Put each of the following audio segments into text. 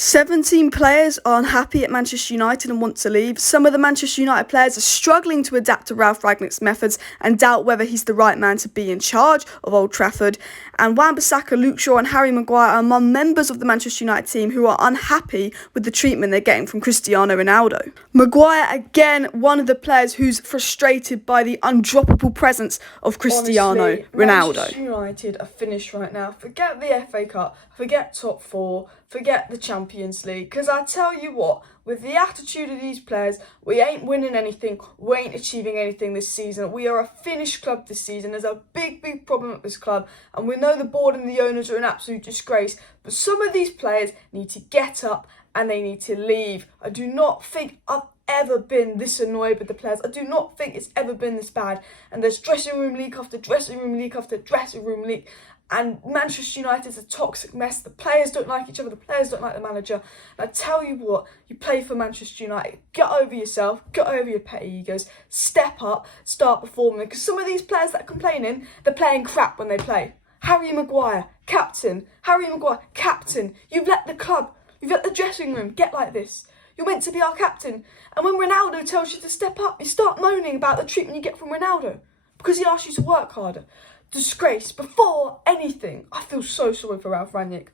17 players are unhappy at Manchester United and want to leave. Some of the Manchester United players are struggling to adapt to Ralph Rangnick's methods and doubt whether he's the right man to be in charge of Old Trafford. And Bissaka, Luke Shaw and Harry Maguire are among members of the Manchester United team who are unhappy with the treatment they're getting from Cristiano Ronaldo. Maguire, again, one of the players who's frustrated by the undroppable presence of Cristiano Ronaldo. Manchester United are finished right now. Forget the FA Cup, forget top four, forget the Champions League. Because I tell you what, with the attitude of these players, we ain't winning anything, we ain't achieving anything this season. We are a finished club this season. There's a big problem at this club, and we know the board and the owners are an absolute disgrace. But some of these players need to get up and they need to leave. I do not think I've ever been this annoyed with the players. I do not think it's ever been this bad. And there's dressing room leak after dressing room leak after dressing room leak. And Manchester United is a toxic mess. The players don't like each other. The players don't like the manager. And I tell you what, you play for Manchester United. Get over yourself. Get over your petty egos. Step up. Start performing. Because some of these players that are complaining, they're playing crap when they play. Harry Maguire, captain. Harry Maguire, captain. You've let the club, you've let the dressing room get like this. You're meant to be our captain. And when Ronaldo tells you to step up, you start moaning about the treatment you get from Ronaldo because he asks you to work harder. Disgrace. Before anything, I feel so sorry for Ralph Rangnick.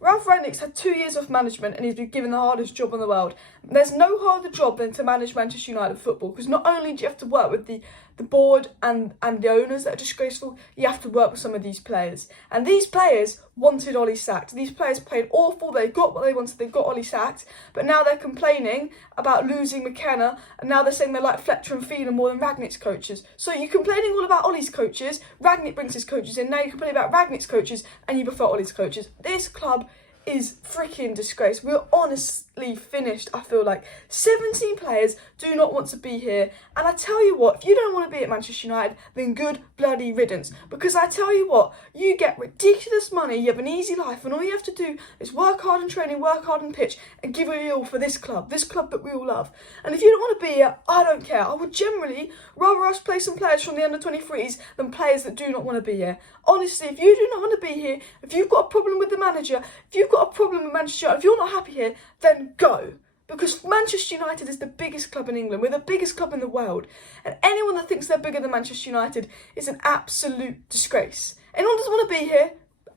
Ralph Rangnick's had 2 years of management and he's been given the hardest job in the world. There's no harder job than to manage Manchester United football, because not only do you have to work with the board and the owners that are disgraceful, you have to work with some of these players. And these players wanted Ollie sacked. These players played awful, they got what they wanted, they got Ollie sacked, but now they're complaining about losing McKenna, and now they're saying they like Fletcher and Phelan more than Ragnick's coaches. So you're complaining all about Ollie's coaches, Ragnick brings his coaches in, now you're complaining about Ragnick's coaches, and you prefer Ollie's coaches. This club is freaking disgrace. We're honestly finished, I feel like. 17 players do not want to be here. And I tell you what, if you don't want to be at Manchester United, then good bloody riddance. Because I tell you what, you get ridiculous money, you have an easy life, and all you have to do is work hard in training, work hard in pitch, and give it all for this club that we all love. And if you don't want to be here, I don't care. I would generally rather us play some players from the under-23s than players that do not want to be here. Honestly, if you do not want to be here, if you've got a problem with the manager, if you've got a problem with Manchester United, if you're not happy here, then go. Because Manchester United is the biggest club in England. We're the biggest club in the world. And anyone that thinks they're bigger than Manchester United is an absolute disgrace. Anyone that doesn't want to be here,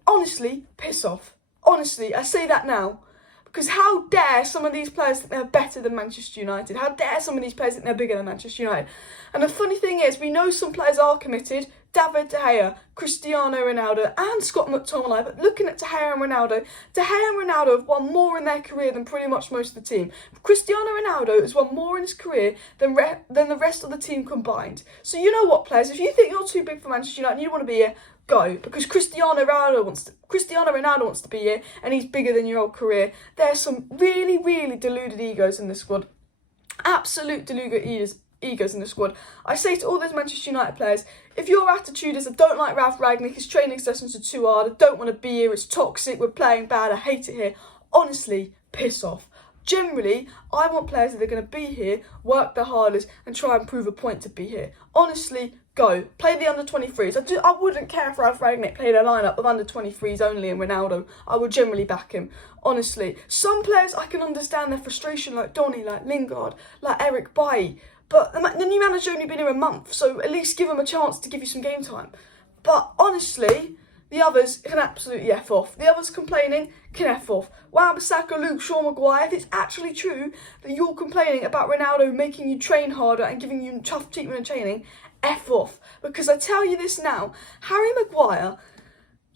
honestly, piss off. Honestly, I say that now. Because how dare some of these players think they're better than Manchester United? How dare some of these players think they're bigger than Manchester United? And the funny thing is, we know some players are committed. David De Gea, Cristiano Ronaldo and Scott McTominay. But looking at De Gea and Ronaldo have won more in their career than pretty much most of the team. Cristiano Ronaldo has won more in his career than the rest of the team combined. So you know what, players? If you think you're too big for Manchester United and you don't want to be here, go, because Cristiano Ronaldo wants to be here, and he's bigger than your old career. There's some really deluded egos in this squad. Absolute deluded egos in the squad. I say to all those Manchester United players, if your attitude is I don't like Ralph Rangnick, his training sessions are too hard, I don't want to be here, it's toxic, we're playing bad, I hate it here, honestly, piss off. Generally, I want players that are going to be here, work their hardest and try and prove a point to be here. Honestly, go. Play the under-23s. I wouldn't care if Ralph Rangnick played a lineup of under-23s only and Ronaldo. I would generally back him. Honestly. Some players I can understand their frustration, like Donny, like Lingard, like Eric Bailly. But the new manager's only been here a month, so at least give him a chance to give you some game time. But honestly, the others can absolutely F off. The others complaining can F off. Bissaka, Luke Shaw, Maguire, if it's actually true that you're complaining about Ronaldo making you train harder and giving you tough treatment and training, F off. Because I tell you this now, Harry Maguire,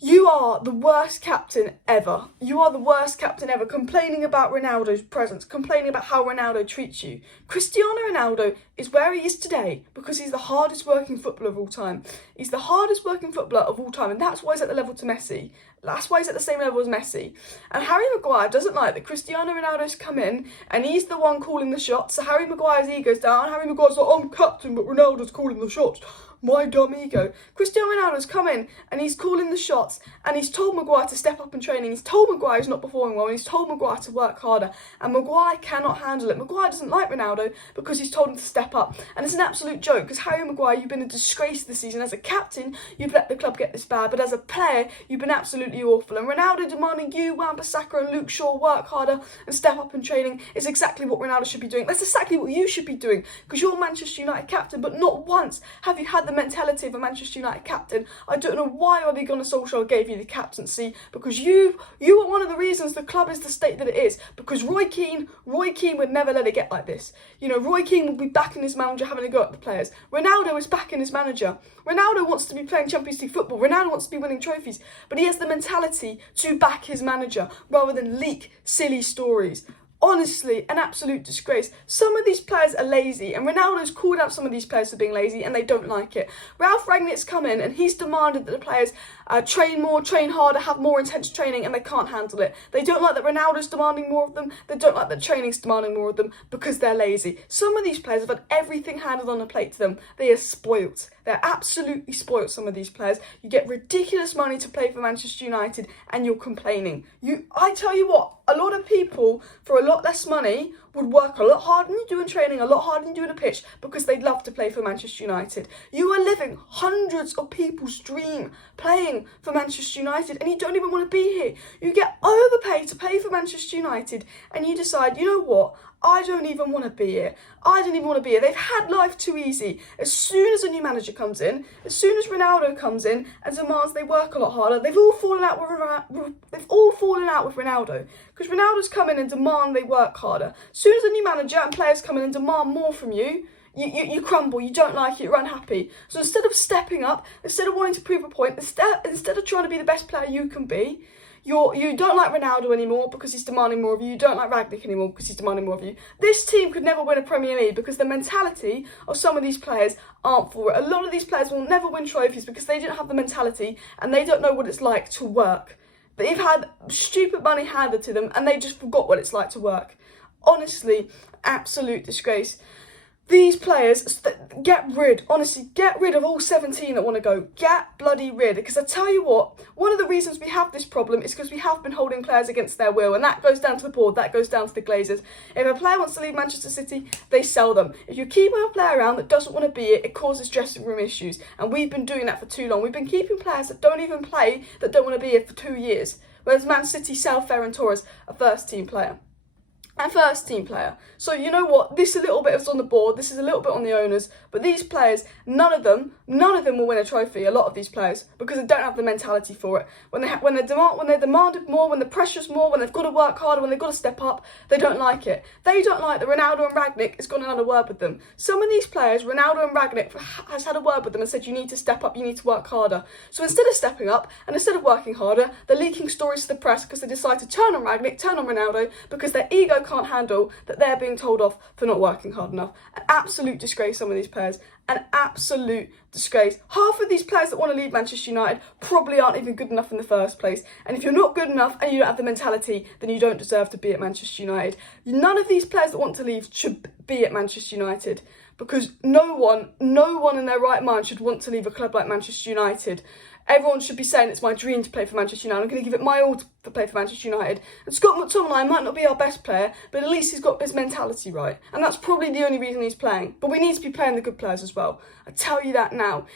you are the worst captain ever. You are the worst captain ever, complaining about Ronaldo's presence, complaining about how Ronaldo treats you. Cristiano Ronaldo is where he is today because he's the hardest working footballer of all time. He's the hardest working footballer of all time, and that's why he's at the level to Messi. That's why he's at the same level as Messi. And Harry Maguire doesn't like that Cristiano Ronaldo's come in and he's the one calling the shots. So Harry Maguire's ego's down. Harry Maguire's like, I'm captain, but Ronaldo's calling the shots. my dumb ego. Cristiano Ronaldo's come in and he's calling the shots and he's told Maguire to step up in training. He's told Maguire he's not performing well and he's told Maguire to work harder. And Maguire cannot handle it. Maguire doesn't like Ronaldo because he's told him to step up. And it's an absolute joke because Harry Maguire, you've been a disgrace this season. As a captain, you've let the club get this bad. But as a player, you've been absolutely awful. And Ronaldo demanding you, Bissaka and Luke Shaw work harder and step up in training is exactly what Ronaldo should be doing. That's exactly what you should be doing because you're Manchester United captain. But not once have you had the mentality of a Manchester United captain. I don't know why Ole Gunnar Solskjaer gave you the captaincy because you are one of the reasons the club is the state that it is. Because Roy Keane would never let it get like this. You know, Roy Keane will be backing his manager, having a go at the players. Ronaldo is backing his manager. Ronaldo wants to be playing Champions League football. Ronaldo wants to be winning trophies, but he has the mentality to back his manager rather than leak silly stories. Honestly, an absolute disgrace. Some of these players are lazy, and Ronaldo's called out some of these players for being lazy, and they don't like it. Ralf Rangnick's come in, and he's demanded that the players train more, train harder, have more intense training, and they can't handle it. They don't like that Ronaldo's demanding more of them. They don't like that training's demanding more of them because they're lazy. Some of these players have had everything handed on a plate to them. They are spoilt. They're absolutely spoilt, some of these players. You get ridiculous money to play for Manchester United, and you're complaining. I tell you what, a lot of people, for a lot less money, would work a lot harder than you do in training, a lot harder than you do in a pitch, because they'd love to play for Manchester United. You are living hundreds of people's dream playing for Manchester United, and you don't even want to be here. You get overpaid to play for Manchester United, and you decide, you know what, I don't even want to be here. I don't even want to be here. They've had life too easy. As soon as a new manager comes in, as soon as Ronaldo comes in and demands they work a lot harder, they've all fallen out with Ronaldo. Because Ronaldo's come in and demand they work harder. As soon as a new manager and players come in and demand more from you, you crumble, you don't like it, you're unhappy. So instead of stepping up, instead of wanting to prove a point, instead of trying to be the best player you can be, you don't like Ronaldo anymore because he's demanding more of you. You don't like Ragnick anymore because he's demanding more of you. This team could never win a Premier League because the mentality of some of these players aren't for it. A lot of these players will never win trophies because they don't have the mentality and they don't know what it's like to work. They've had stupid money handed to them and they just forgot what it's like to work. Honestly, absolute disgrace. These players, get rid of all 17 that want to go. Get bloody rid. Because I tell you what, one of the reasons we have this problem is because we have been holding players against their will. And that goes down to the board, that goes down to the Glazers. If a player wants to leave Manchester City, they sell them. If you keep a player around that doesn't want to be it causes dressing room issues. And we've been doing that for too long. We've been keeping players that don't even play, that don't want to be here for 2 years. Whereas Man City sell Ferran Torres, a first-team player. So you know what, this a little bit is on the board, this is a little bit on the owners, but these players, none of them will win a trophy, a lot of these players, because they don't have the mentality for it. When they're demanded more, when the pressure's more, when they've got to work harder, when they've got to step up, they don't like it. They don't like that Ronaldo and Ragnick has gone and had a word with them. Some of these players, Ronaldo and Ragnick has had a word with them and said you need to step up, you need to work harder. So instead of stepping up and instead of working harder, they're leaking stories to the press because they decide to turn on Ragnick, turn on Ronaldo, because their ego can't handle that they're being told off for not working hard enough. An absolute disgrace, some of these players. An absolute disgrace. Half of these players that want to leave Manchester United probably aren't even good enough in the first place. And if you're not good enough and you don't have the mentality, then you don't deserve to be at Manchester United. None of these players that want to leave should be at Manchester United. Because no one in their right mind should want to leave a club like Manchester United. Everyone should be saying it's my dream to play for Manchester United. I'm going to give it my all to play for Manchester United. And Scott McTominay might not be our best player, but at least he's got his mentality right. And that's probably the only reason he's playing. But we need to be playing the good players as well. I tell you that now.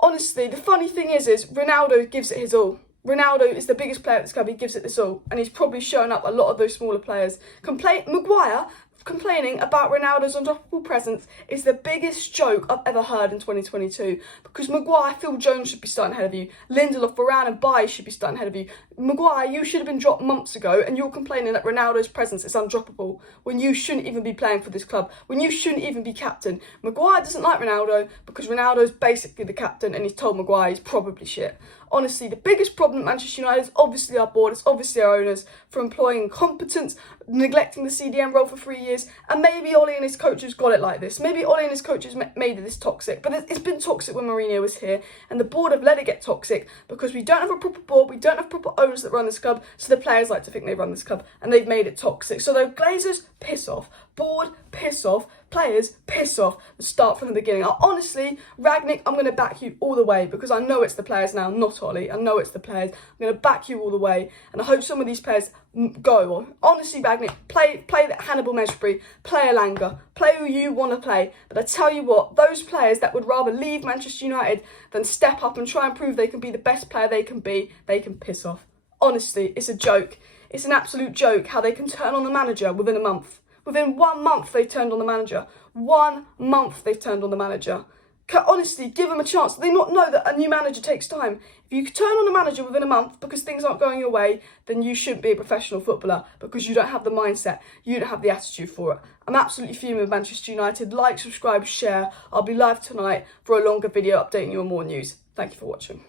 Honestly, the funny thing is Ronaldo gives it his all. Ronaldo is the biggest player at this club. He gives it this all. And he's probably showing up a lot of those smaller players. Maguire complaining about Ronaldo's undroppable presence is the biggest joke I've ever heard in 2022. Because Maguire, Phil Jones should be starting ahead of you. Lindelof, Varane and Bailly should be starting ahead of you. Maguire, you should have been dropped months ago and you're complaining that Ronaldo's presence is undroppable when you shouldn't even be playing for this club, when you shouldn't even be captain. Maguire doesn't like Ronaldo because Ronaldo's basically the captain and he's told Maguire he's probably shit. Honestly, the biggest problem at Manchester United is obviously our board, it's obviously our owners for employing incompetence, neglecting the CDM role for 3 years, and maybe Ole and his coaches got it like this. Maybe Ole and his coaches made it this toxic, but it's been toxic when Mourinho was here, and the board have let it get toxic because we don't have a proper board, we don't have proper owners that run this club, so the players like to think they run this club, and they've made it toxic. So the Glazers, piss off. board, piss off. Players, piss off. Start from the beginning. Honestly, Ragnick, I'm going to back you all the way because I know it's the players now, not Ollie. I know it's the players. I'm going to back you all the way, and I hope some of these players go. Honestly, Ragnick, play that Hannibal Mejbri, play Elanga, play who you want to play. But I tell you what, those players that would rather leave Manchester United than step up and try and prove they can be the best player they can be, they can piss off. Honestly, it's a joke. It's an absolute joke how they can turn on the manager within a month. Within 1 month, they turned on the manager. 1 month, they've turned on the manager. Honestly, give them a chance. Do they not know that a new manager takes time? If you turn on a manager within a month because things aren't going your way, then you shouldn't be a professional footballer because you don't have the mindset. You don't have the attitude for it. I'm absolutely fuming with Manchester United. Like, subscribe, share. I'll be live tonight for a longer video updating you on more news. Thank you for watching.